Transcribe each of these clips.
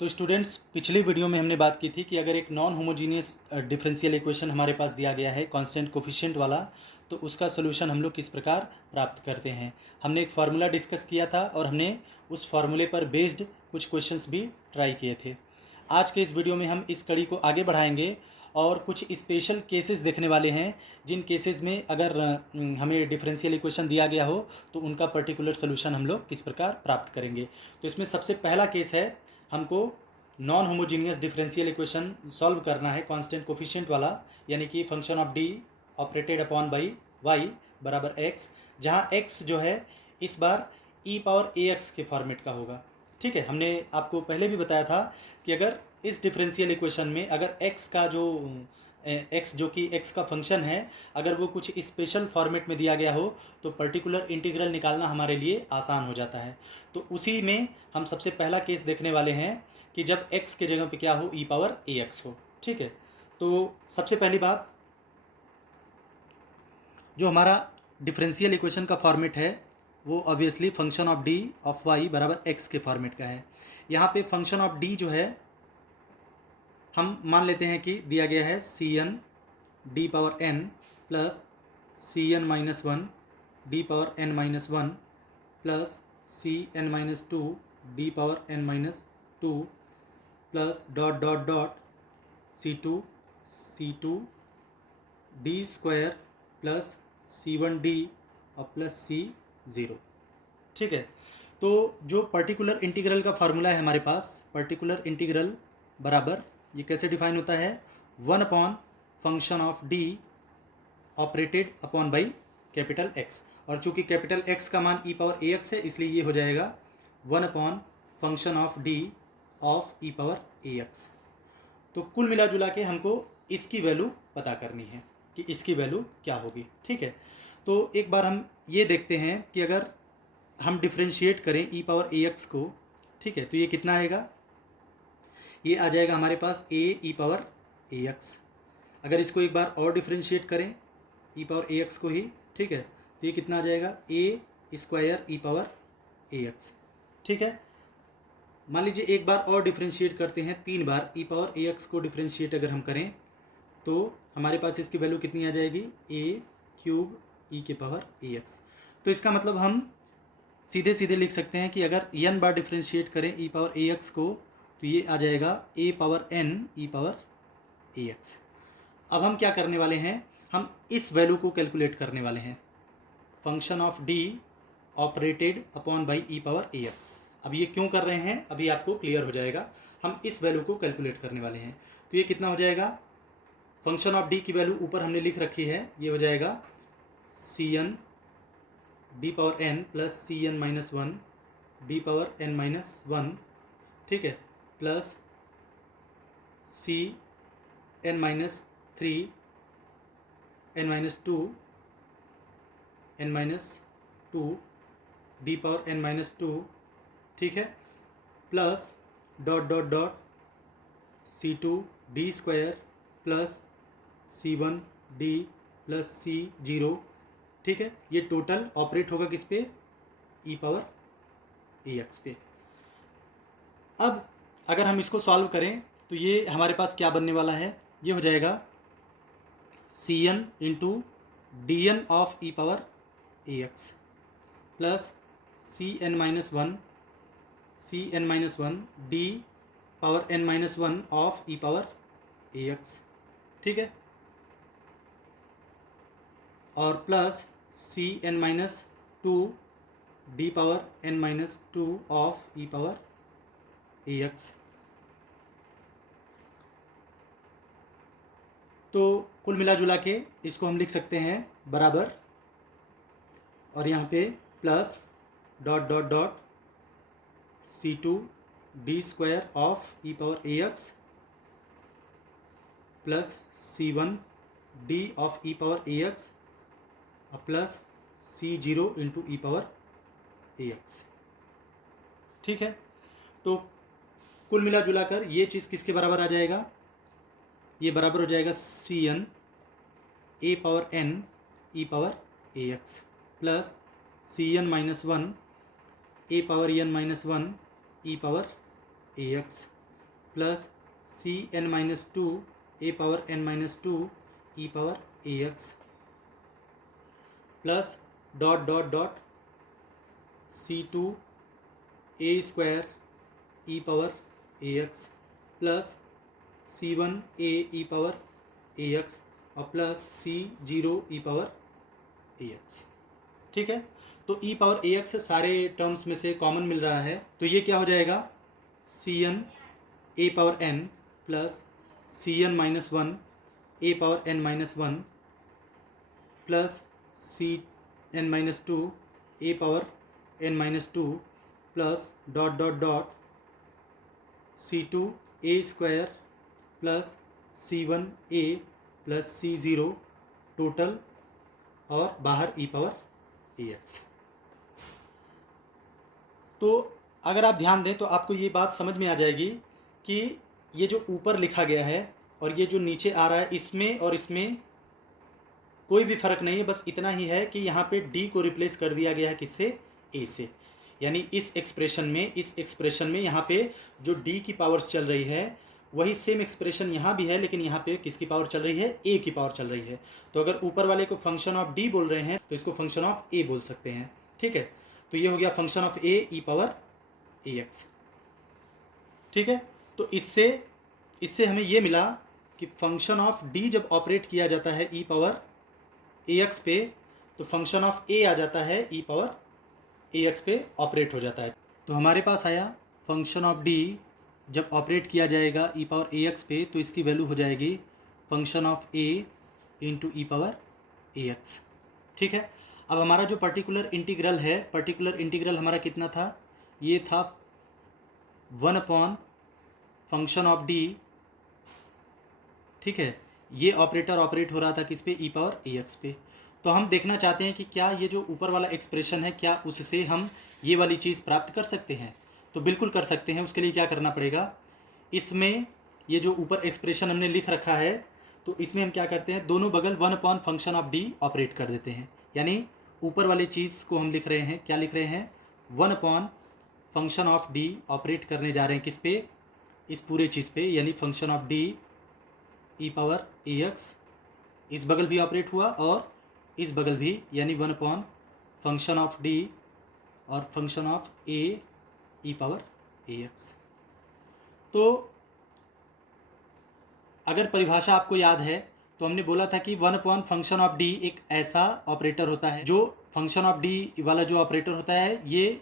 तो स्टूडेंट्स, पिछली वीडियो में हमने बात की थी कि अगर एक नॉन होमोजीनियस डिफरेंशियल इक्वेशन हमारे पास दिया गया है कांस्टेंट कोफिशिएंट वाला, तो उसका सोल्यूशन हम लोग किस प्रकार प्राप्त करते हैं। हमने एक फार्मूला डिस्कस किया था और हमने उस फार्मूले पर बेस्ड कुछ क्वेश्चंस भी ट्राई किए थे। आज के इस वीडियो में हम इस कड़ी को आगे बढ़ाएंगे और कुछ स्पेशल केसेस देखने वाले हैं, जिन केसेस में अगर हमें डिफरेंशियल इक्वेशन दिया गया हो तो उनका पर्टिकुलर सोल्यूशन हम लोग किस प्रकार प्राप्त करेंगे। तो इसमें सबसे पहला केस है, हमको non homogeneous differential equation solve करना है कांस्टेंट कोफिशिएंट वाला, यानी कि function of d operated upon by y बराबर एक्स, जहाँ एक्स जो है इस बार ई पावर ए एक्स के फॉर्मेट का होगा। ठीक है, हमने आपको पहले भी बताया था कि अगर इस डिफरेंशियल इक्वेशन में अगर एक्स का जो एक्स जो कि एक्स का फंक्शन है, अगर वो कुछ स्पेशल फॉर्मेट में दिया गया हो तो पर्टिकुलर इंटीग्रल निकालना हमारे लिए आसान हो जाता है। तो उसी में हम सबसे पहला केस देखने वाले हैं कि जब एक्स के जगह पे क्या हो, ई पावर ए एक्स हो। ठीक है, तो सबसे पहली बात, जो हमारा डिफरेंशियल इक्वेशन का फॉर्मेट है वो obviously function of d of y बराबर एक्स के फॉर्मेट का है। यहाँ पे फंक्शन ऑफ डी जो है हम मान लेते हैं कि दिया गया है c n d power n plus c n minus one d power n minus one plus c n minus two d power n minus two plus dot dot dot c two d square plus c one d और plus c zero. ठीक है, तो जो particular integral का formula है हमारे पास, particular integral बराबर ये कैसे डिफाइन होता है, one upon function of d operated upon by capital x, और चूंकि कैपिटल एक्स का मान ई पावर ए एक्स है इसलिए ये हो जाएगा one upon function of d of e power a x. तो कुल मिला जुला के हमको इसकी वैल्यू पता करनी है कि इसकी वैल्यू क्या होगी। ठीक है, तो एक बार हम ये देखते हैं कि अगर हम डिफ्रेंशिएट करें ई पावर ए एक्स को, ठीक है, तो ये कितना आएगा, ये आ जाएगा हमारे पास ए ई पावर ए एक्स। अगर इसको एक बार और डिफ्रेंशिएट करें ई पावर ए एक्स को ही, ठीक है, तो ये कितना आ जाएगा ए square e power a x. ठीक है, मान लीजिए एक बार और डिफ्रेंशिएट करते हैं, तीन बार ई पावर ए एक्स को डिफ्रेंशिएट अगर हम करें तो हमारे पास इसकी वैल्यू कितनी आ जाएगी, ए क्यूब ई के पावर ए एक्स। तो इसका मतलब हम सीधे सीधे लिख सकते हैं कि अगर एन बार डिफ्रेंशिएट करें ई पावर ए एक्स को तो ये आ जाएगा ए power n e power a x. अब हम क्या करने वाले हैं, हम इस वैल्यू को कैलकुलेट करने वाले हैं, function of d operated upon by E power a x. अब ये क्यों कर रहे हैं अभी आपको क्लियर हो जाएगा। हम इस वैल्यू को कैलकुलेट करने वाले हैं, तो ये कितना हो जाएगा, फंक्शन ऑफ डी की वैल्यू ऊपर हमने लिख रखी है, ये हो जाएगा c n d power n plus c n minus one d power n minus one, ठीक है, plus c n minus three n minus two d power n minus two, ठीक है, plus dot dot dot c two d square plus c one d plus c zero. ठीक है, ये total operate होगा किस पे, ई पावर ए एक्स पे। अब अगर हम इसको सॉल्व करें तो ये हमारे पास क्या बनने वाला है, ये हो जाएगा c n into d n of e power a x plus c n minus one d power n minus one of e power a x. ठीक है, और plus c n minus two d power n minus two of e power a x. तो कुल मिला जुला के इसको हम लिख सकते हैं बराबर, और यहाँ पे plus dot dot dot c two d square of e power a x plus c one d of e power a x plus c zero into e power a x. ठीक है, तो कुल मिला जुला कर ये चीज़ किसके बराबर आ जाएगा, ये बराबर हो जाएगा c n a power n e power a x plus c n minus one a power n minus one e power a x plus c n minus two a power n minus two e power a x plus dot dot dot c two a square e power a x plus c one a e power a x और plus c zero e power a x. ठीक है, तो e power a x सारे terms में से common मिल रहा है, तो ये क्या हो जाएगा c n a power n plus c n minus one a power n minus one plus c n minus two a power n minus two plus dot dot dot c two a square plus c one a plus c zero total और बाहर ई power a x. तो अगर आप ध्यान दें तो आपको ये बात समझ में आ जाएगी कि ये जो ऊपर लिखा गया है और ये जो नीचे आ रहा है इसमें और इसमें कोई भी फर्क नहीं है, बस इतना ही है कि यहाँ पे d को रिप्लेस कर दिया गया है किससे, a से। यानी इस एक्सप्रेशन में यहाँ पे जो d की पावर्स चल रही है वही सेम एक्सप्रेशन यहाँ भी है, लेकिन यहाँ पे किसकी पावर चल रही है, a की पावर चल रही है। तो अगर ऊपर वाले को फंक्शन ऑफ d बोल रहे हैं तो इसको फंक्शन ऑफ a बोल सकते हैं। ठीक है, तो ये हो गया function of a E power a x. ठीक है, तो इससे हमें ये मिला कि फंक्शन ऑफ d जब ऑपरेट किया जाता है ई पावर ए एक्स पे तो फंक्शन ऑफ a आ जाता है ई पावर ए एक्स पे ऑपरेट हो जाता है। तो हमारे पास आया फंक्शन ऑफ d जब ऑपरेट किया जाएगा ई पावर ए एक्स पे तो इसकी वैल्यू हो जाएगी function of a into e power a x. ठीक है, अब हमारा जो पर्टिकुलर इंटीग्रल है, पर्टिकुलर इंटीग्रल हमारा कितना था, ये था 1 अपॉन फंक्शन ऑफ d। ठीक है, ये ऑपरेटर ऑपरेट हो रहा था किस पे, ई पावर ए एक्स पे। तो हम देखना चाहते हैं कि क्या ये जो ऊपर वाला एक्सप्रेशन है क्या उससे हम ये वाली चीज़ प्राप्त कर सकते हैं। तो बिल्कुल कर सकते हैं। उसके लिए क्या करना पड़ेगा, इसमें ये जो ऊपर एक्सप्रेशन हमने लिख रखा है तो इसमें हम क्या करते हैं, दोनों बगल 1 upon function of d operate कर देते हैं। यानी ऊपर वाले चीज़ को हम लिख रहे हैं, क्या लिख रहे हैं, 1 upon function of d operate करने जा रहे हैं किस पे, इस पूरे चीज़ पे, यानी function of d E power a x. इस बगल भी ऑपरेट हुआ और इस बगल भी, यानी 1 अपॉन फंक्शन ऑफ d और function of a E power a x. तो अगर परिभाषा आपको याद है तो हमने बोला था कि 1 अपॉन फंक्शन ऑफ d एक ऐसा ऑपरेटर होता है जो फंक्शन ऑफ d वाला जो ऑपरेटर होता है ये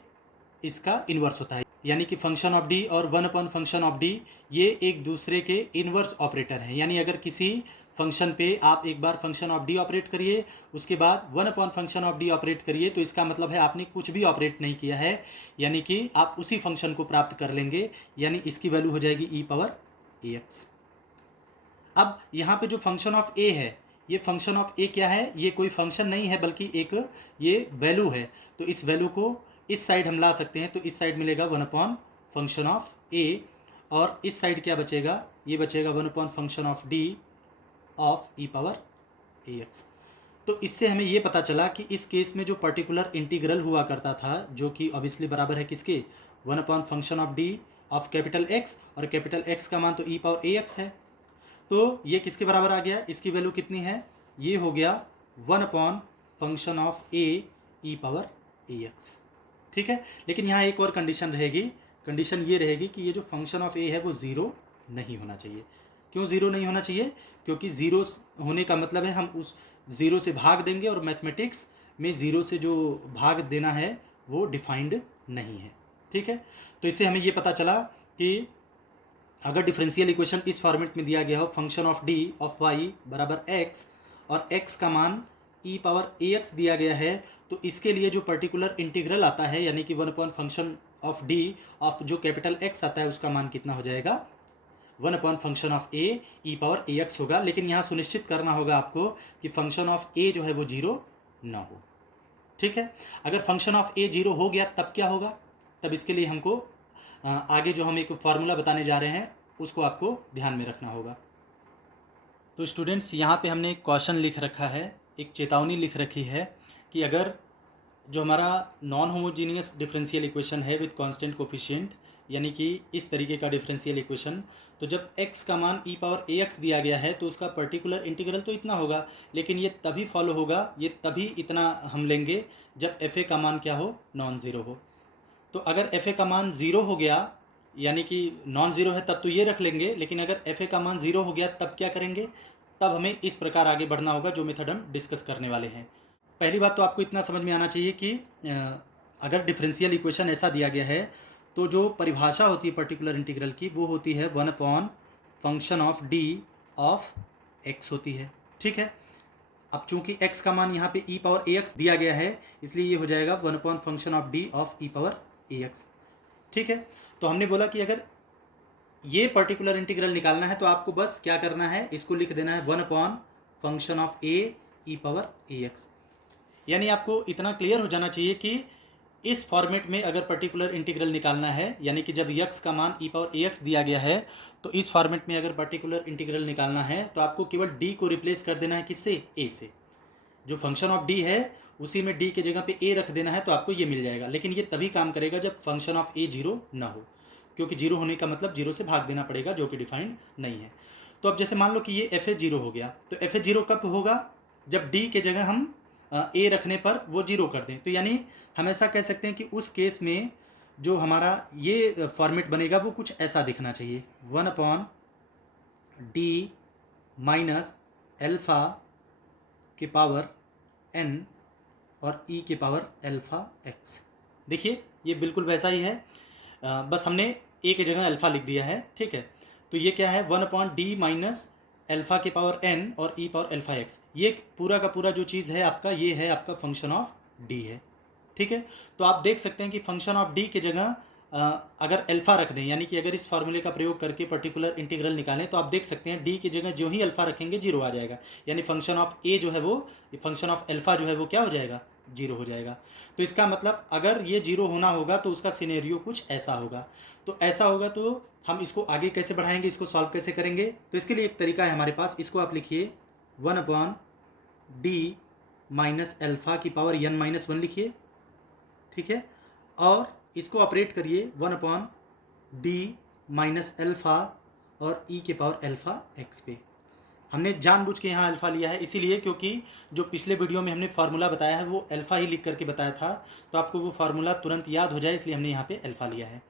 इसका इन्वर्स होता है। यानी कि फंक्शन ऑफ d और 1 अपॉन फंक्शन ऑफ d ये एक दूसरे के इन्वर्स ऑपरेटर हैं। यानी अगर किसी फंक्शन पे आप एक बार फंक्शन ऑफ d ऑपरेट करिए, उसके बाद 1 upon function of d operate करिए, तो इसका मतलब है आपने कुछ भी ऑपरेट नहीं किया है, यानी कि आप उसी फंक्शन को प्राप्त कर लेंगे। यानी इसकी वैल्यू हो जाएगी ई पावर ए एक्स। अब यहाँ पे जो फंक्शन ऑफ a है, ये फंक्शन ऑफ a क्या है, ये कोई फंक्शन नहीं है बल्कि एक ये वैल्यू है। तो इस वैल्यू को इस साइड हम ला सकते हैं, तो इस साइड मिलेगा 1 अपॉन फंक्शन ऑफ a और इस साइड क्या बचेगा, ये बचेगा 1 upon function of d of e power a x. तो इससे हमें ये पता चला कि इस केस में जो पर्टिकुलर इंटीग्रल हुआ करता था, जो कि ऑब्वियसली बराबर है किसके, 1 upon function of d of capital x, और कैपिटल x का मान तो ई पावर ए एक्स है। तो ये किसके बराबर आ गया, इसकी वैल्यू कितनी है, ये हो गया 1 upon function of a E power a x. ठीक है, लेकिन यहाँ एक और कंडीशन रहेगी, कंडीशन ये रहेगी कि ये जो फंक्शन ऑफ a है वो ज़ीरो नहीं होना चाहिए। क्यों ज़ीरो नहीं होना चाहिए, क्योंकि ज़ीरो होने का मतलब है हम उस ज़ीरो से भाग देंगे और मैथमेटिक्स में ज़ीरो से जो भाग देना है वो डिफाइंड नहीं है। ठीक है, तो इससे हमें ये पता चला कि अगर डिफरेंशियल इक्वेशन इस फॉर्मेट में दिया गया हो, function of d of y बराबर x और x का मान e पावर ए एक्स दिया गया है, तो इसके लिए जो पर्टिकुलर इंटीग्रल आता है, यानी कि 1 upon function of d of जो कैपिटल x आता है उसका मान कितना हो जाएगा, 1 upon function of a E power a x होगा। लेकिन यहाँ सुनिश्चित करना होगा आपको कि फंक्शन ऑफ a जो है वो जीरो ना हो। ठीक है, अगर फंक्शन ऑफ a जीरो हो गया तब क्या होगा, तब इसके लिए हमको आगे जो हम एक फार्मूला बताने जा रहे हैं उसको आपको ध्यान में रखना होगा। तो स्टूडेंट्स, यहाँ पे हमने एक क्वेश्चन लिख रखा है, एक चेतावनी लिख रखी है कि अगर जो हमारा नॉन होमोजीनियस डिफरेंशियल इक्वेशन है विद कांस्टेंट कोफिशिएंट, यानी कि इस तरीके का डिफरेंशियल इक्वेशन, तो जब x का मान e पावर ax दिया गया है तो उसका पर्टिकुलर इंटीग्रल तो इतना होगा, लेकिन ये तभी फॉलो होगा, ये तभी इतना हम लेंगे जब fa का मान क्या हो, नॉन ज़ीरो हो। तो अगर fa का मान ज़ीरो हो गया, यानी कि नॉन ज़ीरो है, तब तो ये रख लेंगे, लेकिन अगर fa का मान ज़ीरो हो गया तब क्या करेंगे, तब हमें इस प्रकार आगे बढ़ना होगा जो मेथड हम डिस्कस करने वाले हैं। पहली बात तो आपको इतना समझ में आना चाहिए कि अगर डिफरेंशियल इक्वेशन ऐसा दिया गया है तो जो परिभाषा होती है पर्टिकुलर इंटीग्रल की वो होती है 1 function of d of x होती है। ठीक है, अब चूंकि x का मान यहाँ पे e पावर ax दिया गया है, इसलिए ये हो जाएगा 1 function of d of e power ax। ठीक है, तो हमने बोला कि अगर ये पर्टिकुलर इंटीग्रल निकालना है तो आपको बस क्या करना है, इसको लिख देना है 1 function of a e power ax। यानी आपको इतना क्लियर हो जाना चाहिए कि इस फॉर्मेट में अगर पर्टिकुलर इंटीग्रल निकालना है, यानी कि जब x का मान e पावर ax दिया गया है तो इस फॉर्मेट में अगर पर्टिकुलर इंटीग्रल निकालना है तो आपको केवल d को रिप्लेस कर देना है, किससे, a से। जो फंक्शन ऑफ d है उसी में d के जगह पे a रख देना है तो आपको ये मिल जाएगा। लेकिन ये तभी काम करेगा जब फंक्शन ऑफ a जीरो ना हो, क्योंकि जीरो होने का मतलब जीरो से भाग देना पड़ेगा, जो कि डिफाइंड नहीं है। तो अब जैसे मान लो कि ये एफ ए जीरो हो गया, तो एफ ए जीरो कब होगा, जब डी के जगह हम ए रखने पर वो जीरो कर दें। तो यानी हम ऐसा कह सकते हैं कि उस केस में जो हमारा ये फॉर्मेट बनेगा वो कुछ ऐसा दिखना चाहिए, 1/d माइनस एल्फ़ा के पावर n और e के पावर अल्फ़ा x। देखिए ये बिल्कुल वैसा ही है, बस हमने a की जगह अल्फ़ा लिख दिया है। ठीक है, तो ये क्या है, 1/d माइनस अल्फ़ा के पावर n और e पावर अल्फ़ा x। ये पूरा का पूरा जो चीज़ है आपका, ये है आपका फंक्शन ऑफ d है। ठीक है, तो आप देख सकते हैं कि फंक्शन ऑफ d की जगह अगर अल्फ़ा रख दें, यानी कि अगर इस फार्मूले का प्रयोग करके पर्टिकुलर इंटीग्रल निकालें तो आप देख सकते हैं d की जगह जो ही अल्फ़ा रखेंगे जीरो आ जाएगा, यानी फंक्शन ऑफ a जो है वो, फंक्शन ऑफ अल्फ़ा जो है वो क्या हो जाएगा, जीरो हो जाएगा। तो इसका मतलब अगर ये जीरो होना होगा तो उसका सिनेरियो कुछ ऐसा होगा। तो ऐसा होगा तो हम इसको आगे कैसे बढ़ाएंगे, इसको सॉल्व कैसे करेंगे, तो इसके लिए एक तरीका है हमारे पास, इसको आप लिखिए 1/d माइनस अल्फ़ा की पावर n-1 लिखिए। ठीक है, और इसको ऑपरेट करिए 1/d माइनस अल्फ़ा और e के पावर अल्फ़ा x पे। हमने जानबूझ के यहाँ अल्फ़ा लिया है इसीलिए क्योंकि जो पिछले वीडियो में हमने फार्मूला बताया है वो अल्फ़ा ही लिख करके बताया था, तो आपको वो फार्मूला तुरंत याद हो जाए, इसलिए हमने यहाँ पे अल्फ़ा लिया है।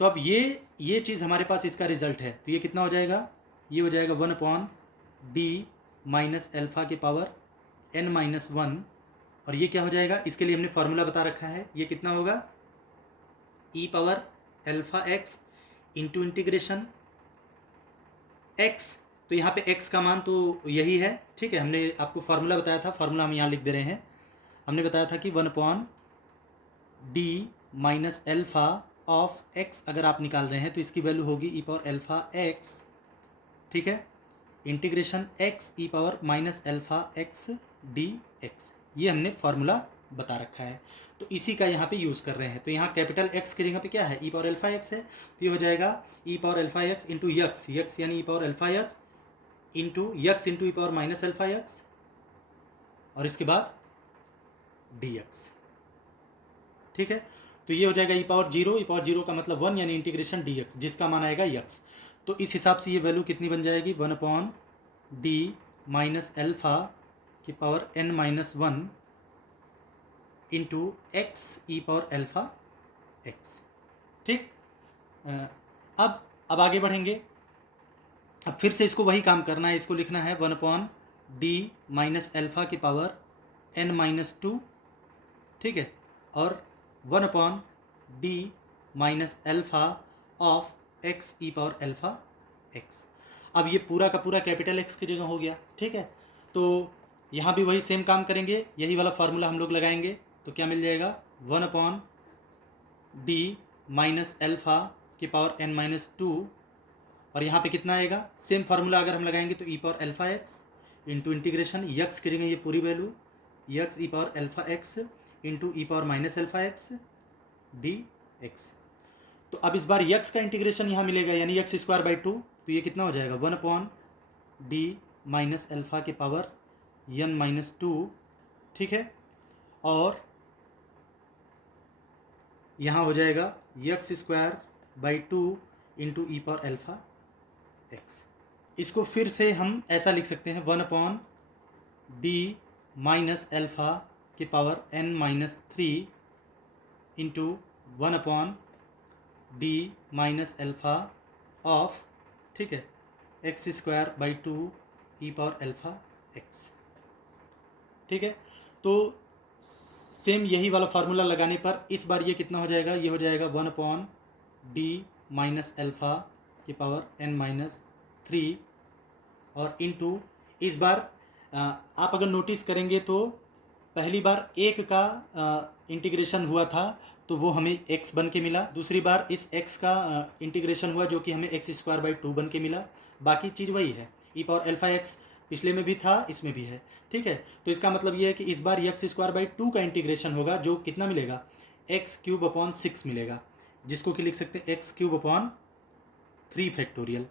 तो अब ये चीज़ हमारे पास इसका रिजल्ट है, तो ये कितना हो जाएगा, ये हो जाएगा 1/d माइनस अल्फ़ा के पावर n-1, और ये क्या हो जाएगा, इसके लिए हमने फार्मूला बता रखा है, ये कितना होगा, e power alpha x into integration x। तो यहाँ पे x का मान तो यही है। ठीक है, हमने आपको फार्मूला बताया था, फार्मूला हम यहाँ लिख दे रहे हैं। हमने बताया था कि 1/d minus alpha of x अगर आप निकाल रहे हैं तो इसकी वैल्यू होगी e पावर अल्फ़ा x। ठीक है, integration x e power minus alpha x dx, ये हमने फार्मूला बता रखा है, तो इसी का यहाँ पे यूज़ कर रहे हैं। तो यहाँ कैपिटल x की जगह पे क्या है, e पावर अल्फ़ा x है, तो ये हो जाएगा e power alpha x into यक्स यानी e power alpha x into e power minus alpha x, और इसके बाद dx। ठीक है, तो ये हो जाएगा ई पावर जीरो का मतलब 1 यानी इंटीग्रेशन dx, जिसका मान आएगा x। तो इस हिसाब से ये वैल्यू कितनी बन जाएगी, 1/d माइनस अल्फ़ा की power n-1 into x e power alpha x। ठीक, अब आगे बढ़ेंगे। अब फिर से इसको वही काम करना है, इसको लिखना है 1/d माइनस अल्फ़ा की पावर n-2। ठीक है, और 1/d minus alpha of x E power alpha x। अब ये पूरा का पूरा कैपिटल x की जगह हो गया। ठीक है, तो यहाँ भी वही सेम काम करेंगे, यही वाला फार्मूला हम लोग लगाएंगे, तो क्या मिल जाएगा, 1/d माइनस अल्फ़ा की पावर n-2, और यहाँ पे कितना आएगा, सेम फार्मूला अगर हम लगाएंगे तो e power alpha x into integration यक्स की जगह ये पूरी वैल्यू यक्स e power alpha x into e power minus alpha x d x. तो अब इस बार यक्स का इंटीग्रेशन यहाँ मिलेगा, यानी x²/2, तो ये कितना हो जाएगा, 1/d माइनस अल्फ़ा के पावर n-2। ठीक है, और यहाँ हो जाएगा x² by two into e power alpha x. इसको फिर से हम ऐसा लिख सकते हैं 1 डी माइनस एल्फा की power n minus 3 into 1 d minus alpha of, ठीक है, x square by two e power alpha x. ठीक है, तो सेम यही वाला फार्मूला लगाने पर इस बार ये कितना हो जाएगा, ये हो जाएगा 1 डी माइनस एल्फा की पावर n माइनस 3 और इनटू इस बार आप अगर नोटिस करेंगे तो पहली बार एक का इंटीग्रेशन हुआ था तो वो हमें x बन के मिला, दूसरी बार इस x का इंटीग्रेशन हुआ जो कि हमें एक्स स्क्वायर बाई टू बन के मिला। बाकी चीज़ वही है, ई पावर एल्फा एक्स पिछले में भी था, इसमें भी है। ठीक है, तो इसका मतलब ये है कि इस बार एक्स स्क्वायर बाई टू का इंटीग्रेशन होगा जो कितना मिलेगा, एक्स क्यूब अपॉन 6 मिलेगा, जिसको कि लिख सकते हैं एक्स क्यूब अपॉन 3 फैक्टोरियल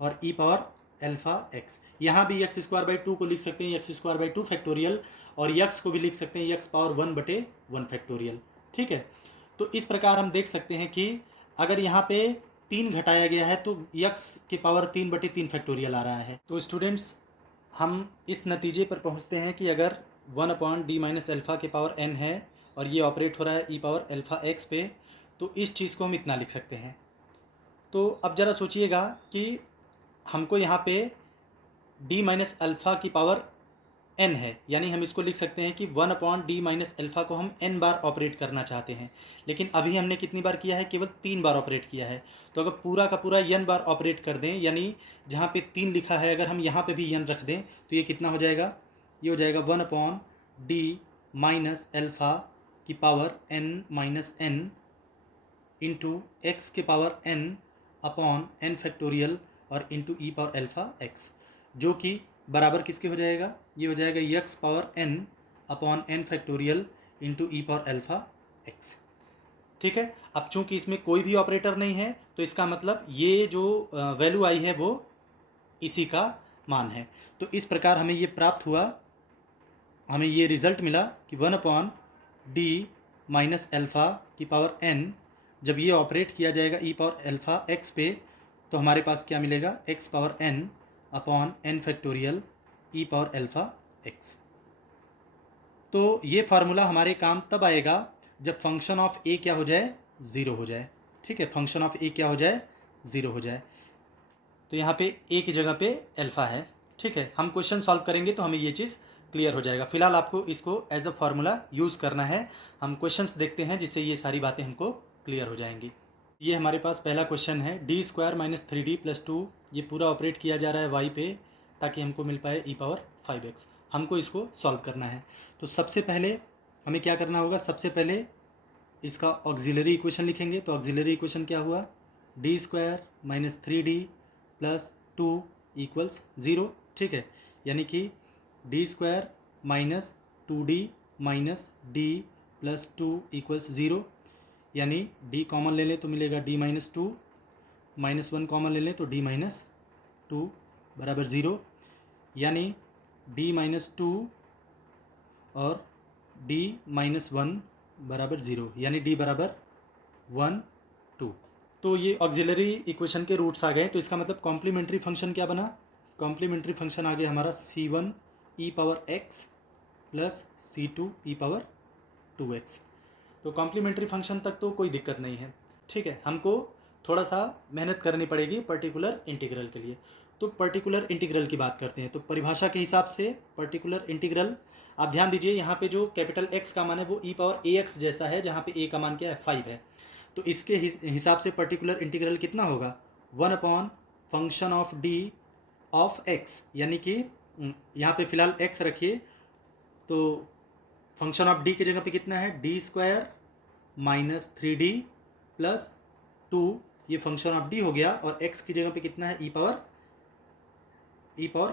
और ई पावर एल्फा एक्स। यहाँ भी एक्स स्क्वायर बाई टू को लिख सकते हैं x square by two factorial और यक्स को भी लिख सकते हैं एक्स पावर 1/1 फैक्टोरियल। ठीक है, तो इस प्रकार हम देख सकते हैं कि अगर यहाँ पे 3 घटाया गया है तो यक्स की पावर 3/3 फैक्टोरियल आ रहा है। तो स्टूडेंट्स, हम इस नतीजे पर पहुँचते हैं कि अगर 1 डी माइनस एल्फ़ा के पावर n है और ये ऑपरेट हो रहा है ई पावर एल्फ़ा एक्स पे, तो इस चीज़ को हम इतना लिख सकते हैं। तो अब ज़रा सोचिएगा कि हमको यहाँ पे d माइनस अल्फ़ा की पावर n है, यानी हम इसको लिख सकते हैं कि 1 डी माइनस अल्फ़ा को हम n बार ऑपरेट करना चाहते हैं, लेकिन अभी हमने कितनी बार किया है, केवल 3 बार ऑपरेट किया है। तो अगर पूरा का पूरा n बार ऑपरेट कर दें, यानी जहाँ पे 3 लिखा है अगर हम यहाँ पे भी n रख दें तो ये कितना हो जाएगा, ये हो जाएगा 1 डी माइनस एल्फ़ा की power n minus n into x के power n upon n factorial और into e power alpha x, जो कि बराबर किसके हो जाएगा, ये हो जाएगा x power n upon n factorial into e power alpha x. ठीक है, अब चूंकि इसमें कोई भी ऑपरेटर नहीं है तो इसका मतलब ये जो वैल्यू आई है वो इसी का मान है। तो इस प्रकार हमें ये प्राप्त हुआ, हमें ये रिज़ल्ट मिला कि 1 डी माइनस एल्फ़ा की पावर n जब ये ऑपरेट किया जाएगा ई पावर एल्फ़ा एक्स पे तो हमारे पास क्या मिलेगा, x power n upon n factorial e power alpha x. तो ये फार्मूला हमारे काम तब आएगा जब फंक्शन ऑफ ए क्या हो जाए, ज़ीरो हो जाए। ठीक है, फंक्शन ऑफ ए क्या हो जाए, ज़ीरो हो जाए। तो यहाँ पे ए की जगह पे अल्फ़ा है। ठीक है, हम क्वेश्चन सॉल्व करेंगे तो हमें ये चीज़ क्लियर हो जाएगा। फिलहाल आपको इसको एज अ फार्मूला यूज़ करना है। हम क्वेश्चंस देखते हैं जिससे ये सारी बातें हमको क्लियर हो जाएंगी। ये हमारे पास पहला क्वेश्चन है, D square minus 3d plus 2, ये पूरा ऑपरेट किया जा रहा है वाई पे ताकि हमको मिल पाए ई पावर 5x। हमको इसको सॉल्व करना है। तो सबसे पहले हमें क्या करना होगा, सबसे पहले इसका ऑक्सिलरी इक्वेशन लिखेंगे। तो ऑक्सिलरी इक्वेशन क्या हुआ, D square minus 3d plus 2 equals 0। ठीक है, यानी कि D square minus 2d minus D plus 2 equals 0, यानी d कॉमन ले लें तो मिलेगा d माइनस 2, माइनस 1 कॉमन ले लें तो d माइनस 2 बराबर 0, यानी d माइनस 2 और d माइनस 1 बराबर 0, यानी d बराबर 1 2। तो ये ऑक्सिलरी इक्वेशन के रूट्स आ गए। तो इसका मतलब कॉम्प्लीमेंट्री फंक्शन क्या बना, कॉम्प्लीमेंट्री फंक्शन आ गया हमारा c1 e power x plus c2 e power 2x। तो कॉम्प्लीमेंट्री फंक्शन तक तो कोई दिक्कत नहीं है। ठीक है, हमको थोड़ा सा मेहनत करनी पड़ेगी पर्टिकुलर इंटीग्रल के लिए। तो पर्टिकुलर इंटीग्रल की बात करते हैं। तो परिभाषा के हिसाब से पर्टिकुलर इंटीग्रल, आप ध्यान दीजिए यहाँ पे जो कैपिटल एक्स का मान है वो ई पावर ए एक्स जैसा है, जहाँ पे ए का मान क्या है, 5 है। तो इसके हिसाब से पर्टिकुलर इंटीग्रल कितना होगा, 1 upon function of d of x, यानी कि यहाँ पे फिलहाल एक्स रखिए। तो फंक्शन ऑफ डी की जगह पे कितना है, D square minus 3d plus 2, ये फंक्शन ऑफ डी हो गया। और x की जगह पे कितना है, ई पावर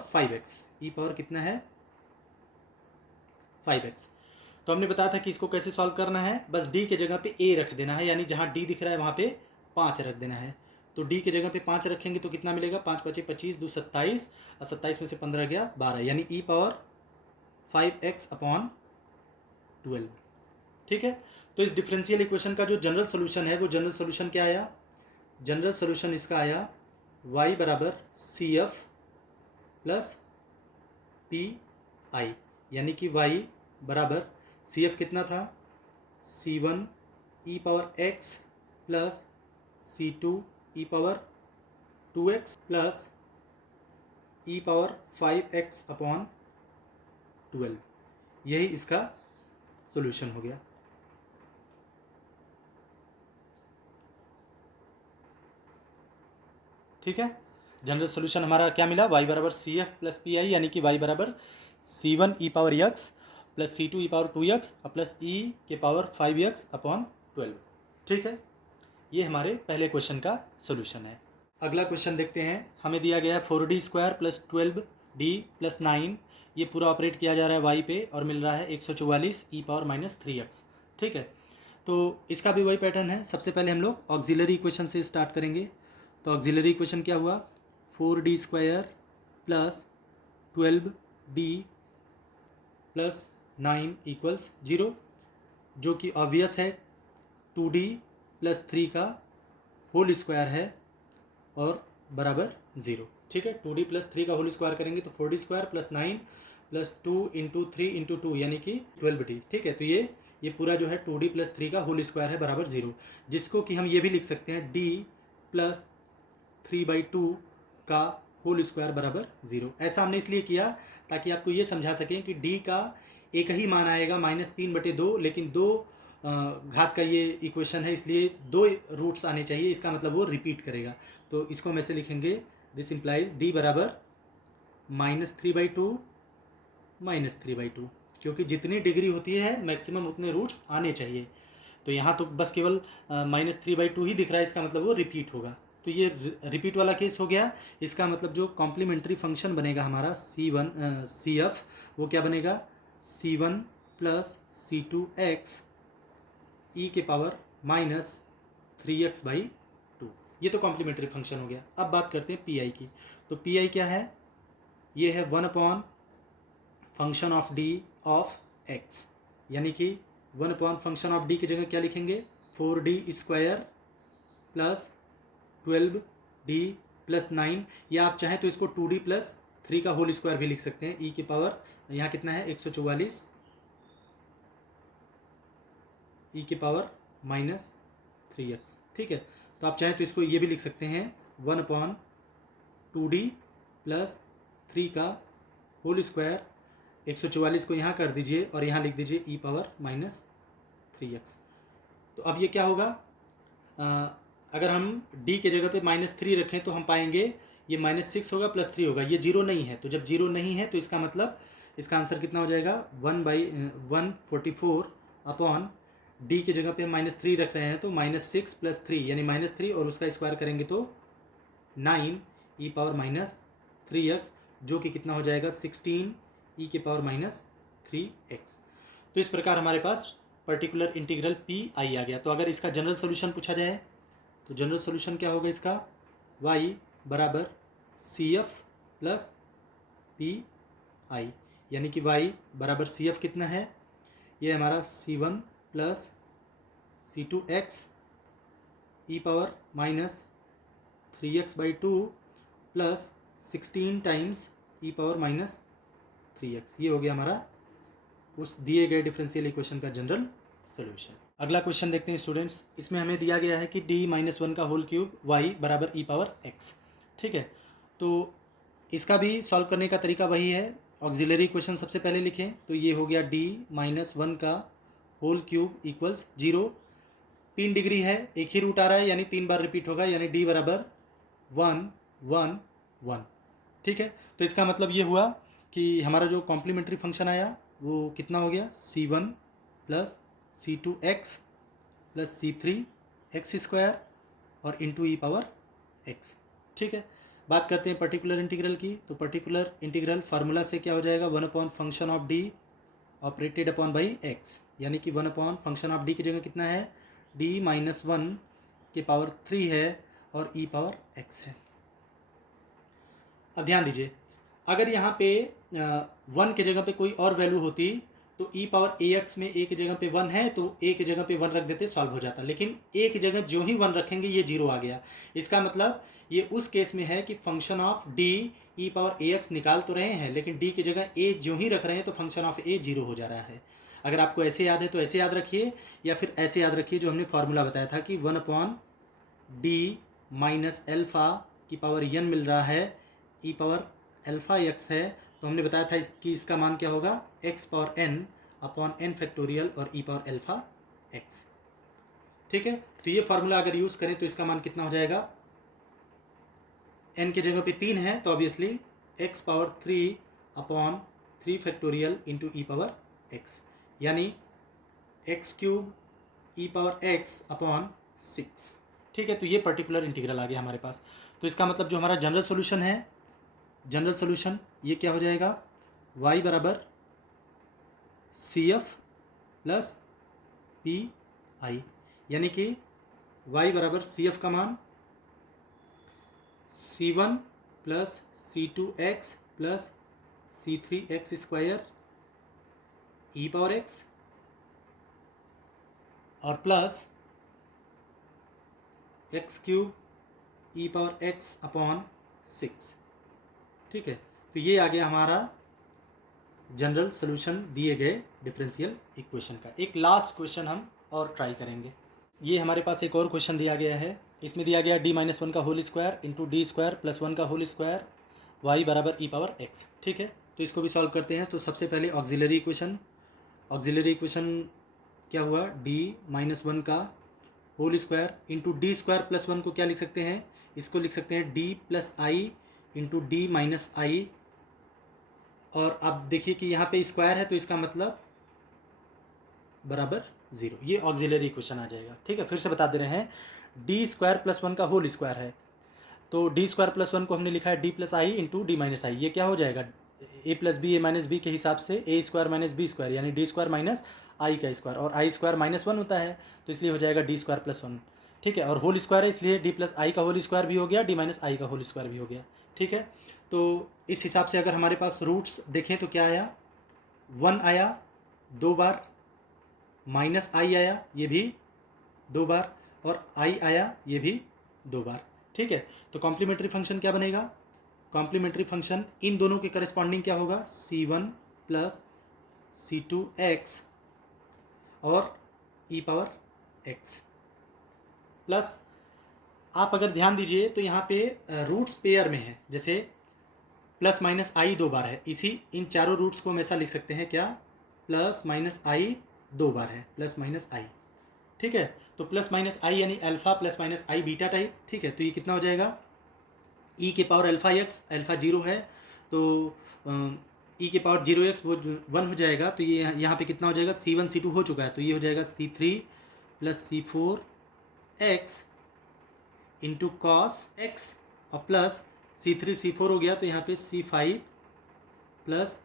5x, ई पावर कितना है 5x। तो हमने बताया था कि इसको कैसे सॉल्व करना है, बस d के जगह पे a रख देना है, यानी जहाँ d दिख रहा है वहाँ पे 5 रख देना है। तो d के जगह पे 5 रखेंगे तो कितना मिलेगा, 5 5 25 2 27 और 27 में से 15 गया 12, यानी ई पावर 5x अपॉन 12। ठीक है, तो इस डिफरेंशियल इक्वेशन का जो जनरल सोल्यूशन है वो जनरल सोल्यूशन क्या आया, जनरल सोल्यूशन इसका आया y बराबर C F plus P I, यानी कि y बराबर सी एफ कितना था, c1 e power x plus c2 e power 2x plus e power 5x upon 12, यही इसका सॉल्यूशन हो गया। ठीक है, जनरल सॉल्यूशन हमारा क्या मिला, y बराबर C F plus P I, यानी कि y बराबर c1 e power x plus c2 e power 2x plus e के पावर 5x अपॉन 12। ठीक है, ये हमारे पहले क्वेश्चन का सॉल्यूशन है। अगला क्वेश्चन देखते हैं। हमें दिया गया है 4d square plus 12d plus 9, ये पूरा ऑपरेट किया जा रहा है y पे और मिल रहा है 144 ई पावर माइनस 3x। ठीक है, तो इसका भी वही पैटर्न है। सबसे पहले हम लोग ऑक्सिलरी इक्वेशन से स्टार्ट करेंगे। तो ऑक्सिलरी इक्वेशन क्या हुआ, 4d square plus 12d plus 9 equals 0, जो कि ऑब्वियस है 2d प्लस 3 का होल स्क्वायर है और बराबर 0। ठीक है, 2d प्लस 3 का होल स्क्वायर करेंगे तो 4d square plus 9 plus 2 into 3 into 2 यानी कि 12d। ठीक है, तो ये पूरा जो है 2d प्लस 3 का होल स्क्वायर है बराबर 0, जिसको कि हम ये भी लिख सकते हैं d प्लस 3/2 का होल स्क्वायर बराबर 0। ऐसा हमने इसलिए किया ताकि आपको ये समझा सकें कि d का एक ही मान आएगा -3/2, लेकिन 2 घात का ये इक्वेशन है, इसलिए 2 रूट्स आने चाहिए, इसका मतलब वो रिपीट करेगा। तो इसको हम ऐसे लिखेंगे, दिस इम्प्लाइज d बराबर -3/2 -3/2, क्योंकि जितनी डिग्री होती है मैक्सिमम उतने रूट्स आने चाहिए। तो यहाँ तो बस केवल -3/2 ही दिख रहा है, इसका मतलब वो रिपीट होगा। तो ये रिपीट वाला केस हो गया। इसका मतलब जो कॉम्प्लीमेंट्री फंक्शन बनेगा हमारा सी एफ, वो क्या बनेगा, c1 प्लस c2x ई के पावर माइनस 3x/2। ये तो कॉम्प्लीमेंट्री फंक्शन हो गया। अब बात करते हैं पी आई की। तो पी आई क्या है, ये है 1 upon function of d of x, यानी कि 1 अपॉन फंक्शन ऑफ डी की जगह क्या लिखेंगे, 4d square plus 12d plus 9, या आप चाहें तो इसको 2d प्लस 3 का होल स्क्वायर भी लिख सकते हैं। ई के पावर यहाँ कितना है 144 ई के पावर माइनस 3x। ठीक है, तो आप चाहें तो इसको ये भी लिख सकते हैं 1 अपॉन 2d प्लस 3 का होल स्क्वायर, 144 को यहाँ कर दीजिए और यहाँ लिख दीजिए ई पावर माइनस 3x। तो अब ये क्या होगा, अगर हम d के जगह पे -3 रखें तो हम पाएंगे ये -6 होगा प्लस 3 होगा, ये 0 नहीं है। तो जब 0 नहीं है तो इसका मतलब इसका आंसर कितना हो जाएगा, 1/144 अपॉन d की जगह पे हम -3 रख रहे हैं तो -6 प्लस 3 यानी -3 और उसका स्क्वायर करेंगे तो 9 ई पावर माइनस 3x, जो कि कितना हो जाएगा 16 ई के पावर माइनस 3x। तो इस प्रकार हमारे पास पर्टिकुलर इंटीग्रल पी आई आ गया। तो अगर इसका जनरल सोल्यूशन पूछा जाए तो जनरल सोल्यूशन क्या होगा इसका, y बराबर C F plus P I, यानी कि y बराबर सी एफ कितना है, ये हमारा c1 plus c2x e power minus 3x/2 plus 16 times e power minus 3x। ये हो गया हमारा उस दिए गए डिफरेंशियल इक्वेशन का जनरल सोल्यूशन। अगला क्वेश्चन देखते हैं स्टूडेंट्स। इसमें हमें दिया गया है कि d-1 का होल क्यूब y बराबर ई पावर x। ठीक है, तो इसका भी सॉल्व करने का तरीका वही है। ऑक्सिलरी इक्वेशन सबसे पहले लिखें, तो ये हो गया d-1 का होल क्यूब इक्वल्स 0। 3 डिग्री है, एक ही रूट आ रहा है यानी 3 बार रिपीट होगा, यानी d बराबर 1 1 1। ठीक है, तो इसका मतलब ये हुआ कि हमारा जो कॉम्प्लीमेंट्री फंक्शन आया वो कितना हो गया, c1 plus c2x plus c3x square और इंटू ई पावर x। ठीक है, बात करते हैं पर्टिकुलर इंटीग्रल की। तो पर्टिकुलर इंटीग्रल फार्मूला से क्या हो जाएगा, 1 upon function of d operated upon by x, यानी कि 1 अपॉन फंक्शन ऑफ d की जगह कितना है, d-1 के पावर 3 है और ई पावर x है। अब ध्यान दीजिए, अगर यहाँ पे 1 के जगह पे कोई और वैल्यू होती तो ई पावर ए एक्स में ए की जगह पे 1 है तो ए की जगह पे 1 रख देते, सॉल्व हो जाता। लेकिन ए की जगह जो ही 1 रखेंगे ये 0 आ गया। इसका मतलब ये उस केस में है कि function of D E power a x निकाल तो रहे हैं, लेकिन डी की जगह ए जो ही रख रहे हैं तो फंक्शन ऑफ ए 0 हो जा रहा है। अगर आपको ऐसे याद है तो ऐसे याद रखिए, या फिर ऐसे याद रखिए जो हमने फार्मूला बताया था कि 1/d माइनस एल्फ़ा की पावर n मिल रहा है, ई पावर एल्फ़ा एक्स है, तो हमने बताया था कि इसका मान क्या होगा, x power n upon n factorial और ई पावर एल्फ़ा x। ठीक है, तो ये फार्मूला अगर यूज़ करें तो इसका मान कितना हो जाएगा, n की जगह पे 3 है तो obviously x power 3 upon 3 factorial into e power x, यानी x cube e power x upon 6। ठीक है, तो ये पर्टिकुलर इंटीग्रल आ गया हमारे पास। तो इसका मतलब जो हमारा जनरल सोल्यूशन है, जनरल सोल्यूशन ये क्या हो जाएगा, y बराबर C F plus P I, यानी कि y बराबर सी एफ का मान c1 plus c2x plus c3x square e power x और plus x cube e power x upon 6। ठीक है, तो ये आ गया हमारा जनरल सोल्यूशन दिए गए डिफरेंशियल इक्वेशन का। एक लास्ट क्वेश्चन हम और ट्राई करेंगे। ये हमारे पास एक और क्वेश्चन दिया गया है, इसमें दिया गया d-1 का whole square into d square plus 1 का होल स्क्वायर y बराबर ई पावर x। ठीक है, तो इसको भी सॉल्व करते हैं। तो सबसे पहले ऑक्सिलरी इक्वेशन क्या हुआ, d-1 का whole square into d square plus 1 को क्या लिख सकते हैं, इसको लिख सकते हैं d प्लस आई इंटू डी माइनस आई। और अब देखिए कि यहाँ पे स्क्वायर है तो इसका मतलब बराबर 0, ये ऑक्सिलरी इक्वेशन आ जाएगा। ठीक है, फिर से बता दे रहे हैं, डी स्क्वायर प्लस 1 का होल स्क्वायर है, तो डी स्क्वायर प्लस 1 को हमने लिखा है डी प्लस आई इंटू डी माइनस आई। ये क्या हो जाएगा, ए प्लस बी ए माइनस बी के हिसाब से ए स्क्वायर माइनस बी स्क्वायर, यानी डी स्क्वायर माइनस आई का स्क्वायर, और आई स्क्वायर माइनस 1 होता है तो इसलिए हो जाएगा डी स्क्वायर प्लस 1। ठीक है, और होल स्क्वायर है इसलिए डी प्लस आई का होल स्क्वायर भी हो गया, डी माइनस आई का होल स्क्वायर भी हो गया। ठीक है, तो इस हिसाब से अगर हमारे पास रूट्स देखें तो क्या आया, 1 आया 2 बार, माइनस आई आया ये भी 2 बार, और आई आया ये भी 2 बार। ठीक है, तो कॉम्प्लीमेंट्री फंक्शन क्या बनेगा, कॉम्प्लीमेंट्री फंक्शन इन दोनों के करस्पॉन्डिंग क्या होगा, c1 प्लस c2x और ई पावर x प्लस, आप अगर ध्यान दीजिए तो यहाँ पे रूट्स पेयर में है, जैसे प्लस माइनस आई 2 बार है, इसी इन चारों रूट्स को हम ऐसा लिख सकते हैं क्या, प्लस माइनस आई 2 बार है, प्लस माइनस आई। ठीक है, तो प्लस माइनस आई यानी अल्फा प्लस माइनस आई बीटा टाइप। ठीक है, तो ये कितना हो जाएगा, ई के पावर अल्फा एक्स, अल्फा 0 है तो ई के पावर 0x वो 1 हो जाएगा, तो ये यहाँ पे कितना हो जाएगा, c1 c2 हो चुका है तो ये हो जाएगा c3 plus c4x into cos x, और प्लस c3 c4 हो गया तो यहाँ पे c5 plus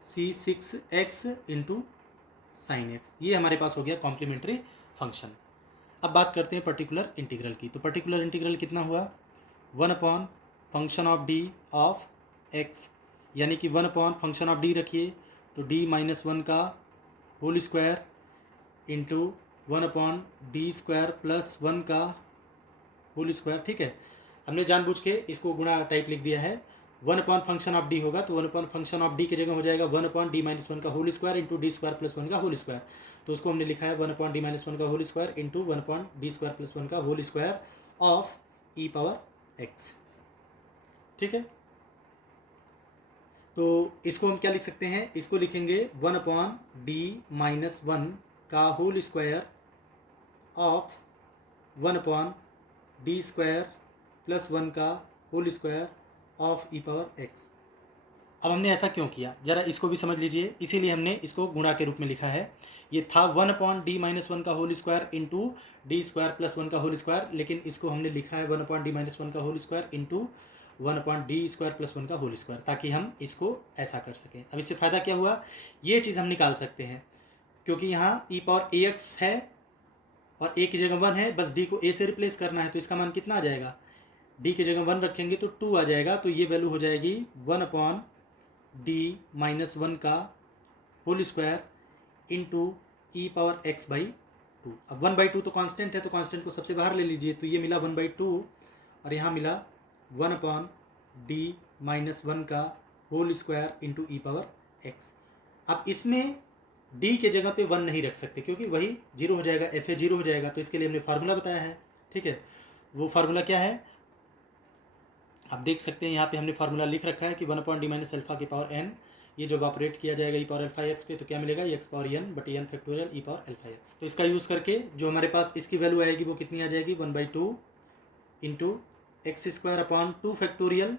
c6x into sine x. ये हमारे पास हो गया कॉम्प्लीमेंट्री फंक्शन। अब बात करते हैं पर्टिकुलर इंटीग्रल की। तो पर्टिकुलर इंटीग्रल कितना हुआ, 1 upon function of d of x, यानी कि 1 अपॉन फंक्शन ऑफ डी रखिए तो d-1 का whole square into 1 upon d square plus 1 का होल स्क्वायर। ठीक है, हमने जानबूझ के इसको गुणा टाइप लिख दिया है, 1 अपॉन फंक्शन ऑफ डी होगा तो 1 अपॉन फंक्शन ऑफ डी की जगह हो जाएगा 1 अपॉन d-1 का whole square into d square plus 1 का होल स्क्वायर, तो उसको हमने लिखा है 1 अपॉन d-1 का whole square into 1 upon d square plus 1 का whole square of e power x। ठीक है, तो इसको हम क्या लिख सकते हैं, इसको लिखेंगे 1 अपॉन d-1 का whole square of 1 upon d square plus 1 का whole square of e power x। अब हमने ऐसा क्यों किया, ज़रा इसको भी समझ लीजिए, इसीलिए हमने इसको गुणा के रूप में लिखा है। ये था 1 अपॉन d-1 का whole square into d square plus 1 का होल स्क्वायर, लेकिन इसको हमने लिखा है 1 अपॉन d-1 का whole square into 1 upon d square plus 1 का होल स्क्वायर, ताकि हम इसको ऐसा कर सकें। अब इससे फ़ायदा क्या हुआ, ये चीज़ हम निकाल सकते हैं, क्योंकि यहाँ ई पावर ax है और a की जगह 1 है, बस d को a से रिप्लेस करना है, तो इसका मान कितना आ जाएगा, d की जगह 1 रखेंगे तो 2 आ जाएगा, तो ये वैल्यू हो जाएगी 1 अपॉन d-1 का whole square into e power x by two. अब 1/2 तो कांस्टेंट है, तो कांस्टेंट को सबसे बाहर ले लीजिए, तो ये मिला 1/2 और यहाँ मिला 1/d-1 का whole square into e power x. अब इसमें d के जगह पे 1 नहीं रख सकते क्योंकि वही 0 हो जाएगा, एफ ए 0 हो जाएगा, तो इसके लिए हमने फार्मूला बताया है। ठीक है, वो फार्मूला क्या है आप देख सकते हैं, यहाँ पे हमने फार्मूला लिख रखा है कि 1/d माइनस अल्फा की पावर n, ये जब ऑपरेट किया जाएगा ई पावर अल्फा एक्स पे तो क्या मिलेगा, एक्स पावर n बटे n factorial e power alpha x. तो इसका यूज़ करके जो हमारे पास इसकी वैल्यू आएगी वो कितनी आ जाएगी, 1/2 into x square upon 2 factorial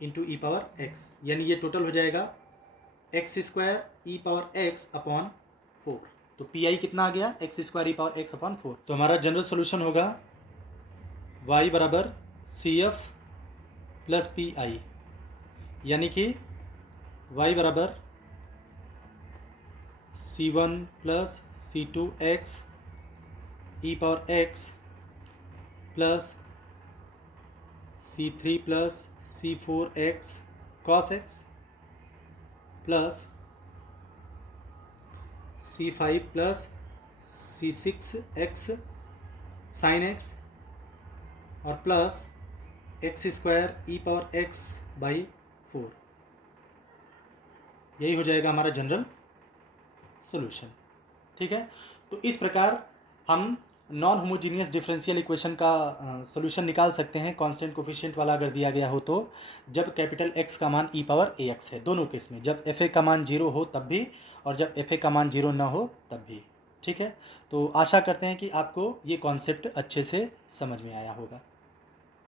into e power x, यानी ये टोटल हो जाएगा x square e power x upon 4। तो पी आई कितना आ गया, x square e power x upon 4। तो हमारा जनरल सोल्यूशन होगा y बराबर C F plus P I, यानी कि y बराबर c1 plus c2 x e power x plus c3 plus c4 x cos x plus c5 plus c6 x sine x और plus x square e power x by 4। यही हो जाएगा हमारा general solution. ठीक है, तो इस प्रकार हम नॉन होमोजीनियस डिफरेंशियल इक्वेशन का सोल्यूशन निकाल सकते हैं कांस्टेंट कोफिशिएंट वाला अगर दिया गया हो तो, जब कैपिटल एक्स का मान ई पावर ए एक्स है, दोनों केस में, जब एफ ए का मान 0 हो तब भी और जब एफ ए का मान 0 ना हो तब भी। ठीक है, तो आशा करते हैं कि आपको ये कॉन्सेप्ट अच्छे से समझ में आया होगा।